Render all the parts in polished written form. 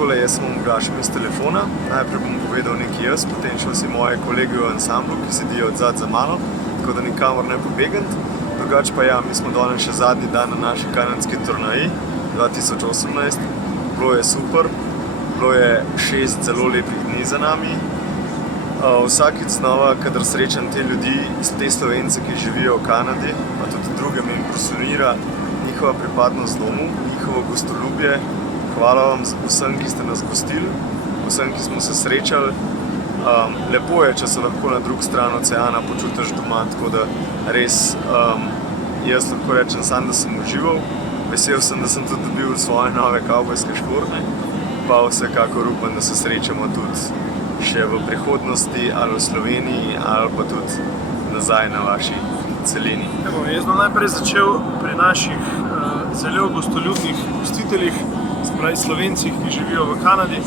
takole, jaz sem ugašal iz telefona. Najprej bom povedal nekaj jaz, potem še vsi moji kolegi v ansamblu, ki sedijo odzad za mano, tako da nikamor ne pobegant. Drugače pa ja, mi smo danes še zadnji dan na naši kanadski turneji 2018. Bilo je super, bilo je 6 zelo lepih dni za nami. Vsakič znova, kadar srečam te ljudi, te Slovence, ki živijo v Kanadi, pa tudi druge, me impresionira njihova pripadnost domu, njihovo gostoljubje. Hvala vam vsem, ki ste nas gostili, vsem, ki smo se srečali. Lepo je, če se lahko na drugi strani oceana počutiš doma, tako da res jaz lahko rečem sam, da sem užival. Vesel sem, da sem tudi dobil svoje nove kavbojske škornje, pa vsekakor upam, da se srečamo tudi še v prihodnosti, ali v Sloveniji, ali pa tudi nazaj na vaši celini. Jaz bom najprej začel pri naših zelo gostoljubnih gostiteljih, spravi Slovencih, ki živijo v Kanadi.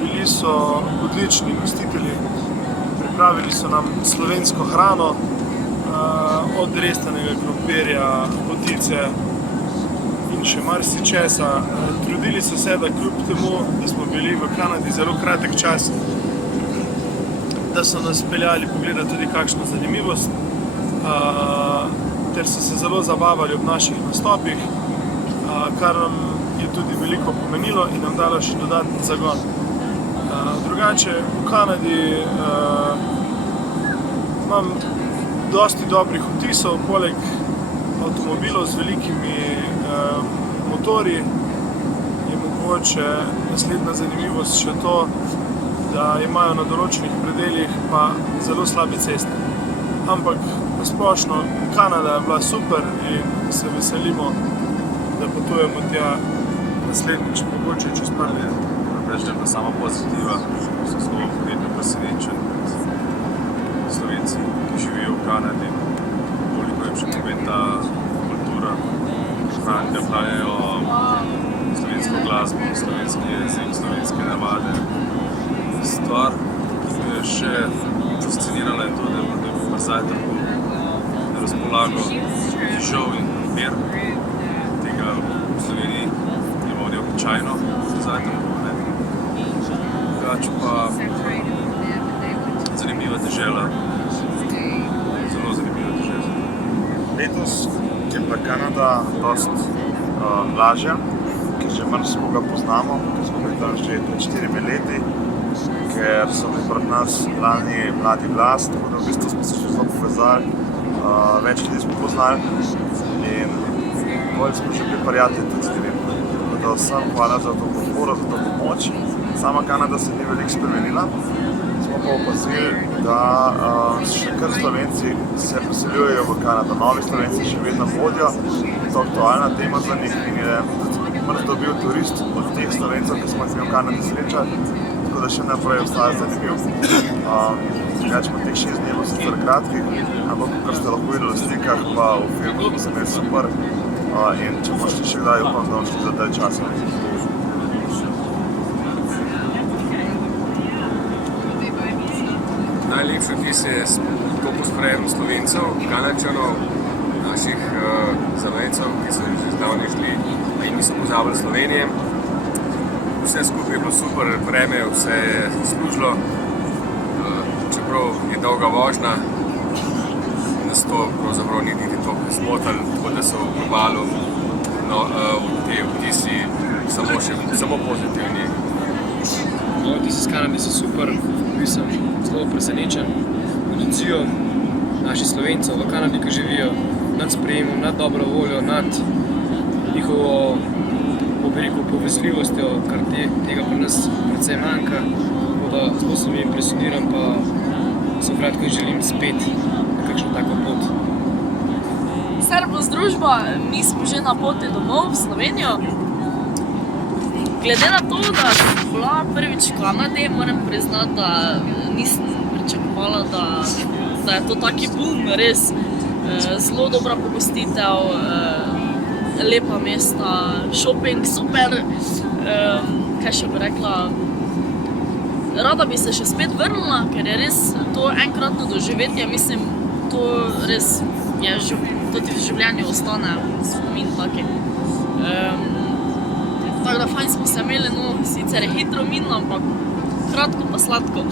Bili so odlični gostitelji, pripravili so nam slovensko hrano, od restanega krompirja, potice in še marsičesa. Trudili so se, da kljub temu, da smo bili v Kanadi zelo kratek čas, da so nas peljali pogledati tudi kakšno zanimivost, ter so se zelo zabavali ob naših nastopih, kar nam je tudi veliko pomenilo in nam dalo še dodatni zagon. Drugače, v Kanadi imam dosti dobrih vtisov, poleg avtomobilov z velikimi motorji je mogoče naslednja zanimivost še to, da imajo na določenih predeljih pa zelo slabe ceste. Ampak nasplošno Kanada je bila super in se veselimo, da potujemo tja naslednjič, mogoče čez par let. Reč, da je pa sama pozitiva, sem zelo prijetno presenečen med Slovenci, ki živijo v Kanadi. Koliko jim še pomeni ta kultura, ohranjajo slovensko glasbo, slovenski jezik, slovenske navade. Stvar, ki me je še fascinirala, je to, da je bil pri zajtrku na razpolago rižov in krompir. Tega v Sloveniji imamo neobičajno za zajtrku. Drugače pa zanimiva dežela, zelo zanimiva dežela. Letos je pa Kanada dosti lažja, ker že marsikoga poznamo, ker smo bili tam že pred 4 leti, ker so bili pred nas lani mladi glas, tako da v bistvu smo se še zelo povezali, več ljudi smo poznali in bolj smo že bili prijatelji tudi s tem. Tako da vsem hvala za to podporo, za to pomoč. Sama Kanada se ni veliko spremenila, smo pa opazili, da še kar Slovenci se preseljujejo v Kanado. Novi Slovenci še vedno hodijo, to aktualna tema za njih in je mrz dobil turist od teh Slovencev, ki smo jih v Kanadi srečali, tako da še naprej ostaja zanimiv. Drugače pa teh 6 dni je sicer kratkih, ampak kar ste lahko videli v slikah, pa v filmu, sem je super in če boste še kdaj, upam, da boste za dalj časa. Najlepši vtis je toliko sprejem Slovencev, Kanadčanov, naših zamejcev, ki so že zdavnaj šli in niso pozabili Slovenije. Vse skupaj je bilo super, vreme vse je služilo, čeprav je dolga vožnja, nas to pravzaprav ni niti toliko zmotilo, tako da so v globalu te vtisi samo pozitivni. Vtisi iz Kanade so super, bil sem zelo presenečen nad odzivom naših Slovencev v Kanadi, ki živijo, nad sprejemom, nad dobro voljo, nad njihovo povezljivostjo, kar tega pri nas precej manjka. Tako da zelo sem impresioniran, pa sem kratko in želim spet na kakšno tako pot. Servus družba, mi smo že na poti domov v Slovenijo. Glede na to, da sem bila prvič v Kanadi, moram priznati, da nisem pričakovala, da je to taki boom, res zelo dobra pogostitev, lepa mesta, shopping, super, kaj še bi rekla, rada bi se še spet vrnila, ker je res to enkratno doživetje, mislim, to res je, to ti v življenju ostane spomin taki. Tako da fajn Zraven smo se imeli, no, sicer je hitro minilo, ampak kratko pa sladko.